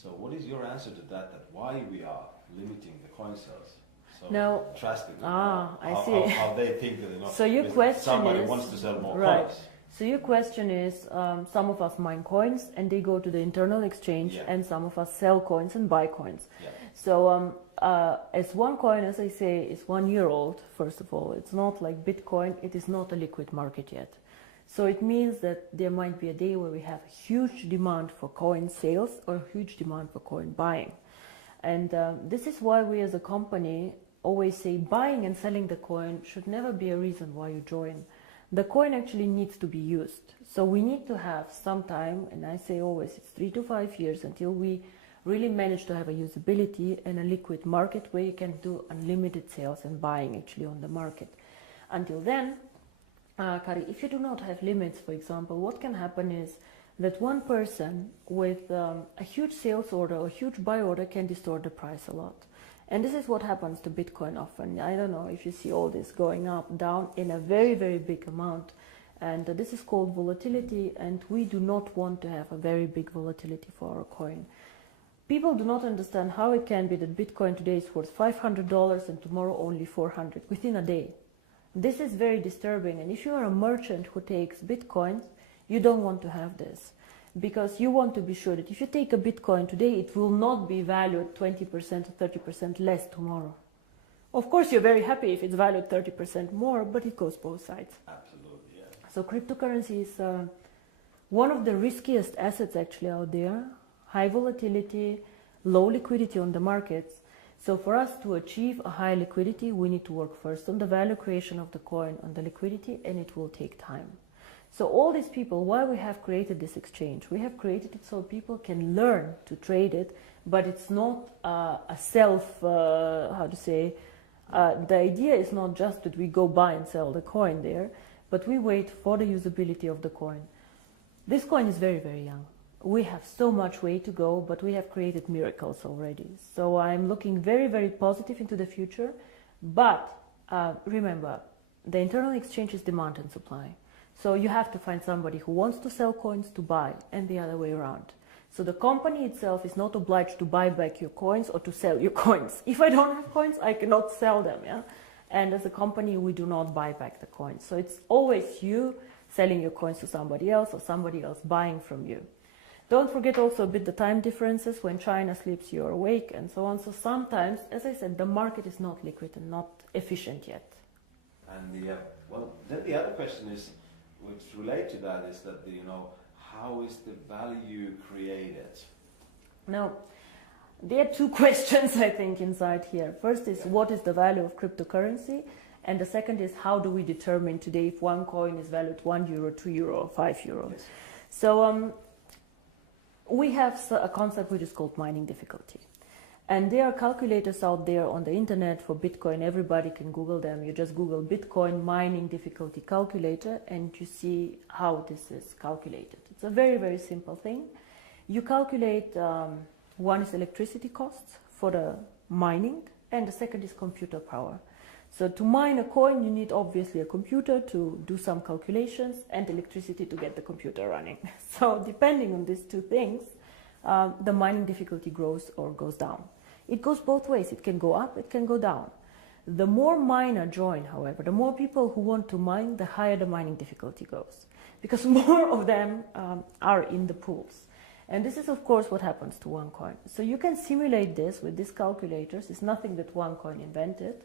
So what is your answer to that, that why we are limiting the coin sales so now, drastically? I see. How they think that, you know, so your question somebody is, wants to sell more right. coins. So your question is, some of us mine coins and they go to the internal exchange, Yeah. and some of us sell coins and buy coins. Yeah. So as one coin, as I say, is 1 year old, first of all, it's not like Bitcoin, it is not a liquid market yet. So it means that there might be a day where we have a huge demand for coin sales or huge demand for coin buying. And this is why we as a company always say buying and selling the coin should never be a reason why you join. The coin actually needs to be used. So we need to have some time, and I say always it's 3 to 5 years until we really manage to have a usability and a liquid market where you can do unlimited sales and buying actually on the market. Until then, Kari, if you do not have limits, for example, what can happen is that one person with a huge sales order or huge buy order can distort the price a lot. And this is what happens to Bitcoin often. I don't know if you see all this going up, down in a very, very big amount. And this is called volatility, and we do not want to have a very big volatility for our coin. People do not understand how it can be that Bitcoin today is worth $500 and tomorrow only 400 within a day. This is very disturbing, and if you are a merchant who takes Bitcoins, you don't want to have this, because you want to be sure that if you take a Bitcoin today, it will not be valued 20% or 30% less tomorrow. Of course, you're very happy if it's valued 30% more, but it goes both sides. Absolutely, yeah. So cryptocurrency is one of the riskiest assets actually out there. High volatility, low liquidity on the markets. So for us to achieve a high liquidity, we need to work first on the value creation of the coin, on the liquidity, and it will take time. So all these people, why we have created this exchange, we have created it so people can learn to trade it, but it's not a self, the idea is not just that we go buy and sell the coin there, but we wait for the usability of the coin. This coin is very, very young. We have so much way to go, but we have created miracles already. So I'm looking very, very positive into the future. But remember, the internal exchange is demand and supply. So you have to find somebody who wants to sell coins to buy, and the other way around. So the company itself is not obliged to buy back your coins or to sell your coins. If I don't have coins, I cannot sell them. Yeah? And as a company, we do not buy back the coins. So it's always you selling your coins to somebody else or somebody else buying from you. Don't forget also a bit the time differences. When China sleeps, you're awake, and so on. So sometimes, as I said, the market is not liquid and not efficient yet. And then the other question is, which relate to that, is that how is the value created? Now, there are two questions I think inside here. First is what is the value of cryptocurrency, and the second is how do we determine today if one coin is valued €1, €2, or €5? Yes. So we have a concept which is called mining difficulty. And there are calculators out there on the internet for Bitcoin. Everybody can Google them. You just Google Bitcoin mining difficulty calculator and you see how this is calculated. It's a very, very simple thing. You calculate, one is electricity costs for the mining, and the second is computer power. So to mine a coin, you need obviously a computer to do some calculations and electricity to get the computer running. So depending on these two things, the mining difficulty grows or goes down. It goes both ways. It can go up, it can go down. The more miner join, however, the more people who want to mine, the higher the mining difficulty goes, because more of them are in the pools. And this is, of course, what happens to one coin. So you can simulate this with these calculators. It's nothing that one coin invented.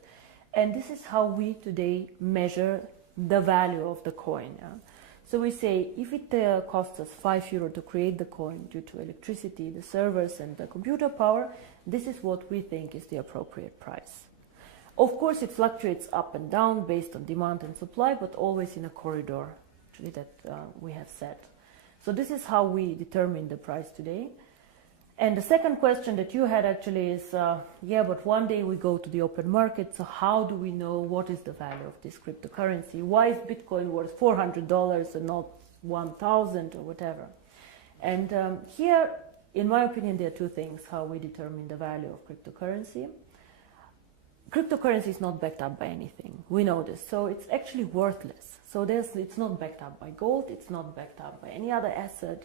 And this is how we today measure the value of the coin. Yeah? So we say if it costs us €5 to create the coin due to electricity, the servers and the computer power, this is what we think is the appropriate price. Of course, it fluctuates up and down based on demand and supply, but always in a corridor actually that we have set. So this is how we determine the price today. And the second question that you had actually is, but one day we go to the open market, so how do we know what is the value of this cryptocurrency? Why is Bitcoin worth $400 and not 1,000 or whatever? And here, in my opinion, there are two things how we determine the value of cryptocurrency. Cryptocurrency is not backed up by anything. We know this. So it's actually worthless. So it's not backed up by gold. It's not backed up by any other asset.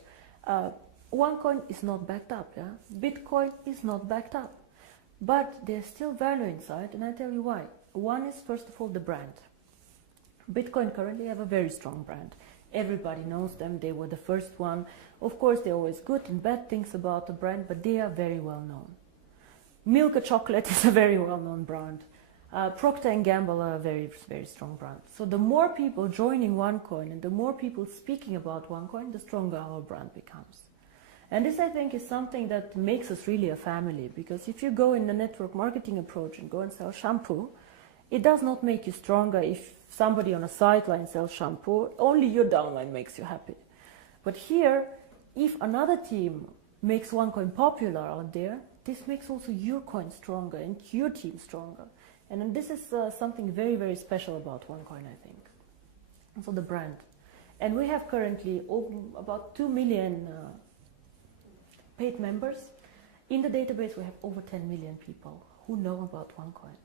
OneCoin is not backed up, yeah? Bitcoin is not backed up. But there's still value inside, and I tell you why. One is, first of all, the brand. Bitcoin currently have a very strong brand. Everybody knows them, they were the first one. Of course, there are always good and bad things about the brand, but they are very well known. Milka Chocolate is a very well-known brand. Procter & Gamble are a very, very strong brand. So the more people joining OneCoin and the more people speaking about OneCoin, the stronger our brand becomes. And this, I think, is something that makes us really a family, because if you go in the network marketing approach and go and sell shampoo, it does not make you stronger if somebody on a sideline sells shampoo. Only your downline makes you happy. But here, if another team makes OneCoin popular out there, this makes also your coin stronger and your team stronger. And this is something very, very special about OneCoin, I think. So the brand. And we have currently about 2 million paid members. In the database, we have over 10 million people who know about OneCoin.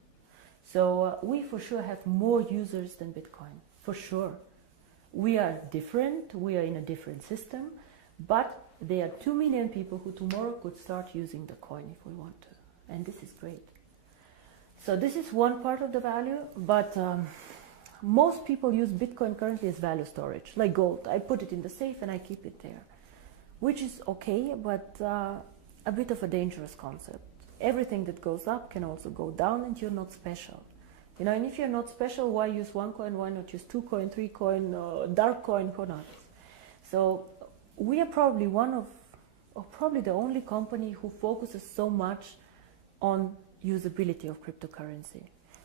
So we for sure have more users than Bitcoin, for sure. We are different, we are in a different system, but there are 2 million people who tomorrow could start using the coin if we want to. And this is great. So this is one part of the value, but most people use Bitcoin currently as value storage, like gold. I put it in the safe and I keep it there, which is okay, but a bit of a dangerous concept. Everything that goes up can also go down, and you're not special. You know, and if you're not special, why use OneCoin? Why not use 2 coin, 3 coin, dark coin, or not? So we are probably one of, or probably the only company who focuses so much on usability of cryptocurrency.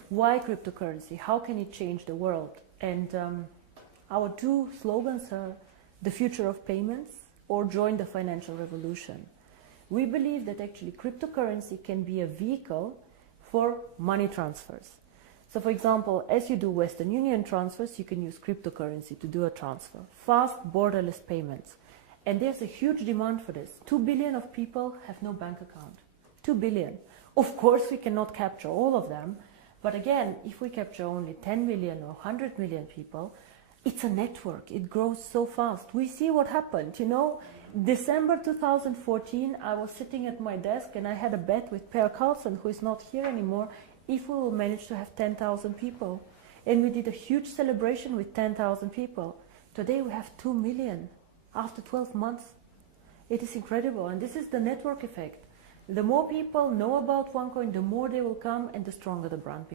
Why cryptocurrency? How can it change the world? And our 2 slogans are the future of payments or join the financial revolution. We believe that actually cryptocurrency can be a vehicle for money transfers. So for example, as you do Western Union transfers, you can use cryptocurrency to do a transfer. Fast, borderless payments. And there's a huge demand for this. 2 billion of people have no bank account. 2 billion. Of course, we cannot capture all of them. But again, if we capture only 10 million or 100 million people, it's a network. It grows so fast. We see what happened, you know. December 2014, I was sitting at my desk and I had a bet with Per Carlson, who is not here anymore, if we will manage to have 10,000 people. And we did a huge celebration with 10,000 people. Today we have 2 million after 12 months. It is incredible, and this is the network effect. The more people know about OneCoin, the more they will come and the stronger the brand becomes.